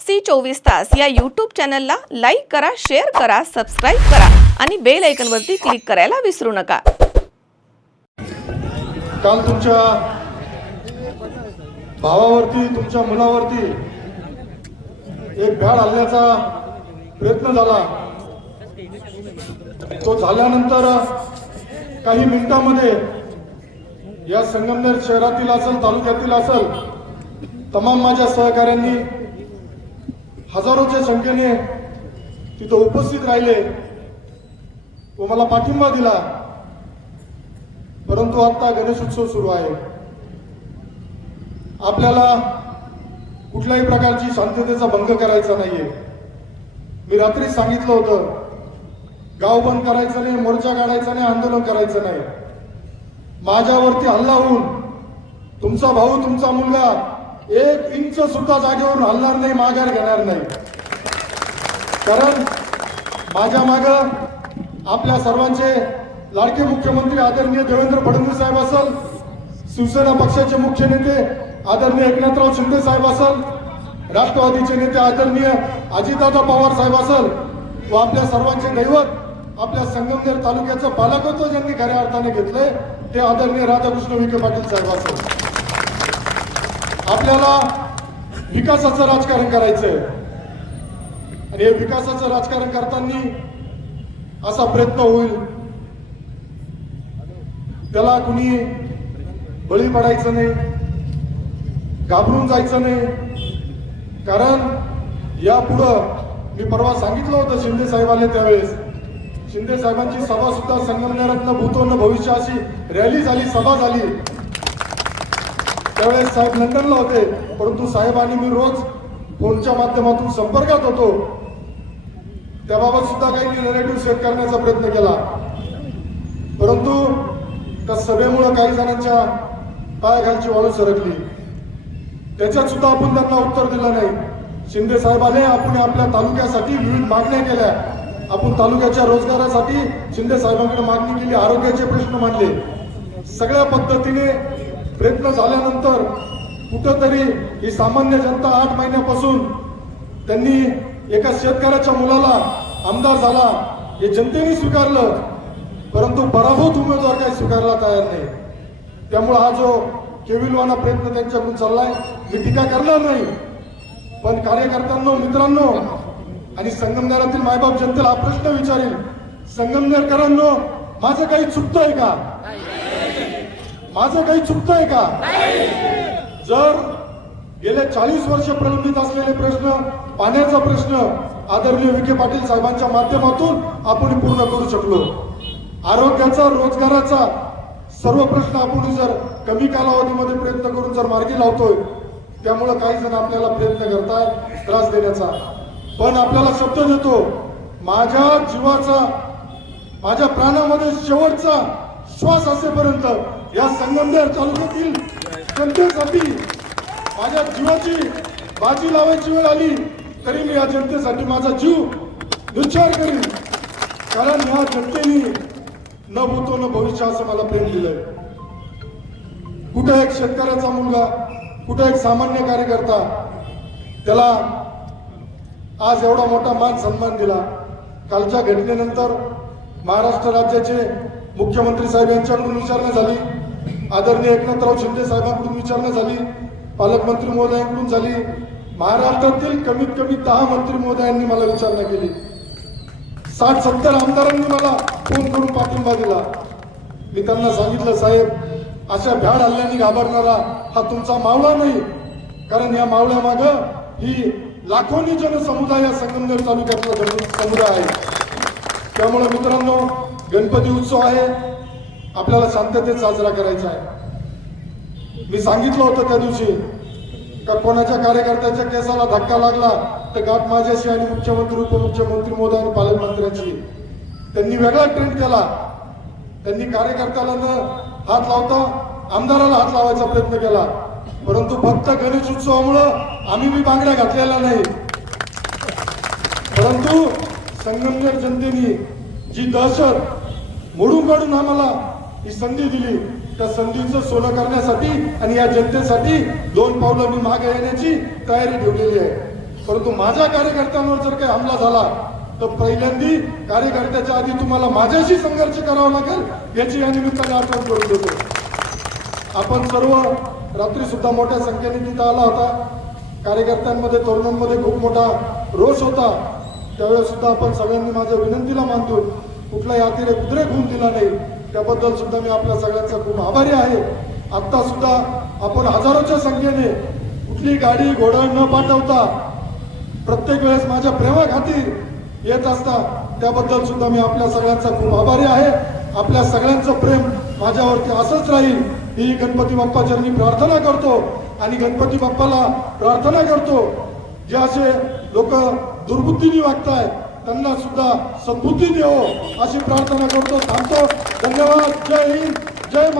C चोवीस तास या यूट्यूब चॅनलला लाईक करा शेअर करा सबस्क्राईब करा आणि बेल ऐकनवरती क्लिक करायला विसरू नका. काल तुमच्या भावावरती तुमच्या मुलावरती एक भ्याड हल्ल्याचा प्रयत्न झाला. तो झाल्यानंतर काही मिनिटांमध्ये या संगमनेर शहरातील असेल तालुक्यातील असेल तमाम माझ्या सहकाऱ्यांनी हजारोच्या संख्येने तिथं उपस्थित राहिले व मला पाठिंबा दिला. परंतु आता गणेशोत्सव सुरू आहे. आपल्याला कुठल्याही प्रकारची शांततेचा भंग करायचा नाहीये. मी रात्रीच सांगितलं होतं गाव बंद करायचं नाही मोर्चा काढायचा नाही आंदोलन करायचं नाही. माझ्यावरती हल्ला होऊन तुमचा भाऊ तुमचा मुलगा एक इंच सुद्धा जागेवरून हलणार नाही माघार घेणार नाही. कारण माझ्या माग आपल्या सर्वांचे लाडके मुख्यमंत्री आदरणीय देवेंद्र फडणवीस साहेब असल शिवसेना पक्षाचे मुख्य नेते आदरणीय एकनाथराव शिंदे साहेब असल राष्ट्रवादीचे नेते आदरणीय अजितदादा पवार साहेब असल व आपल्या सर्वांचे दैवत आपल्या संगमनेर तालुक्याचं पालकत्व ज्यांनी खऱ्या अर्थाने घेतलंय ते आदरणीय राधाकृष्ण विखे पाटील साहेब असेल. आपल्याला विकासाचं राजकारण करायचंय. आणि हे विकासाचं राजकारण करताना असा प्रयत्न होईल. त्याला कुणी बळी पडायचं नाही घाबरून जायचं नाही. कारण यापुढं मी परवा सांगितलं होतं शिंदे साहेबांनी त्यावेळेस. शिंदे साहेबांची सभा सुद्धा संगमनेरातनं भूतो भविष्य अशी रॅली झाली सभा झाली. त्यावेळेस साहेब लंडनला होते परंतु साहेब आणि मी रोज फोनच्या माध्यमातून संपर्कात होतो. त्याबाबत सुद्धा काही नेरेटिव्ह सेट करण्याचा प्रयत्न केला. परंतु त्या सभेमुळे काही जणांच्या पायाखालची वाळू सरकली. त्याच्यात सुद्धा आपण त्यांना उत्तर दिलं नाही. शिंदे साहेबाने आपण आपल्या तालुक्यासाठी विविध मागण्या केल्या. आपण तालुक्याच्या रोजगारासाठी शिंदे साहेबांकडे मागणी केली आरोग्याचे प्रश्न मांडले. सगळ्या पद्धतीने प्रयत्न झाल्यानंतर कुठंतरी ही सामान्य जनता आठ महिन्यापासून त्यांनी एका शेतकऱ्याच्या मुलाला आमदार झाला. हे जनतेने स्वीकारलं परंतु पराभूत उमेदवार काही स्वीकारला तयार नाही. त्यामुळे हा जो केविलवाना प्रयत्न त्यांच्याकडून चाललाय मी टीका करणार नाही. पण कार्यकर्त्यांनो मित्रांनो आणि संगमनेरातील मायबाप जनतेला हा प्रश्न विचारेल संगमनेरकरांनो माझं काही चुकतंय का? माझं काही चुकतंय का? जर गेले चाळीस वर्ष प्रलंबित असलेले प्रश्न पाण्याचा प्रश्न आदरणीय विखे पाटील साहेबांच्या माध्यमातून आपण पूर्ण करू शकलो. आरोग्याचा रोजगाराचा सर्व प्रश्न आपण जर कमी कालावधीमध्ये प्रयत्न करून जर मार्गी लावतोय त्यामुळं काही जण आपल्याला प्रयत्न करताय त्रास देण्याचा. पण आपल्याला शब्द देतो माझ्या जीवाचा माझ्या प्राणामध्ये शेवटचा श्वास असेपर्यंत या संगमनेर तालुक्यातील जनतेसाठी माझ्या जीवाची बाजी लावायची वेळ आली तरी मी या जनतेसाठी माझा जीव दुचार करीन. कारण ह्या जनतेने न भूतो न भविष्य असं मला प्रेम दिलंय. कुठं एक शेतकऱ्याचा मुलगा कुठं एक सामान्य कार्यकर्ता त्याला आज एवढा मोठा मान सन्मान दिला. कालच्या घटनेनंतर महाराष्ट्र राज्याचे मुख्यमंत्री साहेब यांच्याकडून विचारणा झाली. आदरणीय एकनाथराव शिंदे साहेबांकडून विचारणा झाली पालकमंत्री महोदयांकडून झाली महाराष्ट्रातील कमीत कमी दहा मंत्री महोदयांनी मला विचारणा केली. साठ सत्तर आमदारांनी मला फोन करून पाठिंबा दिला. मी त्यांना सांगितलं साहेब अशा भ्याड हल्ल्याने घाबरणारा हा तुमचा मावळा नाही. कारण या मावळ्यामाग ही लाखोनी जनसमुदाय या संगमनेर तालुक्यातला समुदाय आहे. त्यामुळे मित्रांनो गणपती उत्सव आहे. आपल्याला शांततेत साजरा करायचा आहे. मी सांगितलं होतं त्या दिवशी का कोणाच्या कार्यकर्त्याच्या केसाला धक्का लागला तर गाठ माझ्याशी आणि मुख्यमंत्री उपमुख्यमंत्री मोदी आणि पालकमंत्र्यांची त्यांनी वेगळा ट्रेंड केला. त्यांनी कार्यकर्त्याला न हात लावता आमदाराला हात लावायचा प्रयत्न केला. परंतु फक्त गणेश उत्सवामुळं आम्ही बी बांगड्या घातलेल्या नाही. परंतु संगमनेर जनतेने जी दहशत मोडून काढून आम्हाला ही संधी दिली. त्या संधीचं सोनं करण्यासाठी आणि या जनतेसाठी दोन पावलं मी मागे येण्याची तयारी ठेवलेली आहे. परंतु माझ्या कार्यकर्त्यांवर जर काही हमला झाला तर पहिल्यांदी कार्यकर्त्याच्या आधी तुम्हाला माझ्याशी संघर्ष करावा लागेल याची या निमित्ताने आठवण करून देतो. आपण सर्व रात्री सुद्धा मोठ्या संख्येने तिथं आला होता. कार्यकर्त्यांमध्ये तरुणांमध्ये खूप मोठा रोष होता. त्यावेळेस सुद्धा आपण सगळ्यांनी माझ्या विनंतीला मानतो. कुठलाही अतिरेक उद्रेक होऊन दिला नाही. त्याबद्दल सुद्धा मी आपल्या सगळ्यांचा खूप आभारी आहे. आत्ता सुद्धा आपण हजारोच्या संख्येने कुठली गाडी घोडा न पाठवता प्रत्येक वेळेस माझ्या प्रेमाखातीर येत असता त्याबद्दल सुद्धा मी आपल्या सगळ्यांचा खूप आभारी आहे. आपल्या सगळ्यांचं प्रेम माझ्यावरती असंच राहील. ही गणपती बाप्पा मी प्रार्थना करतो आणि गणपती बाप्पाला प्रार्थना करतो. जे असे लोक दुर्बुद्धीने वागतायत त्यांना सुद्धा समृद्धी देवो अशी प्रार्थना करतो. थांबतो धन्यवाद. जय हिंद. जय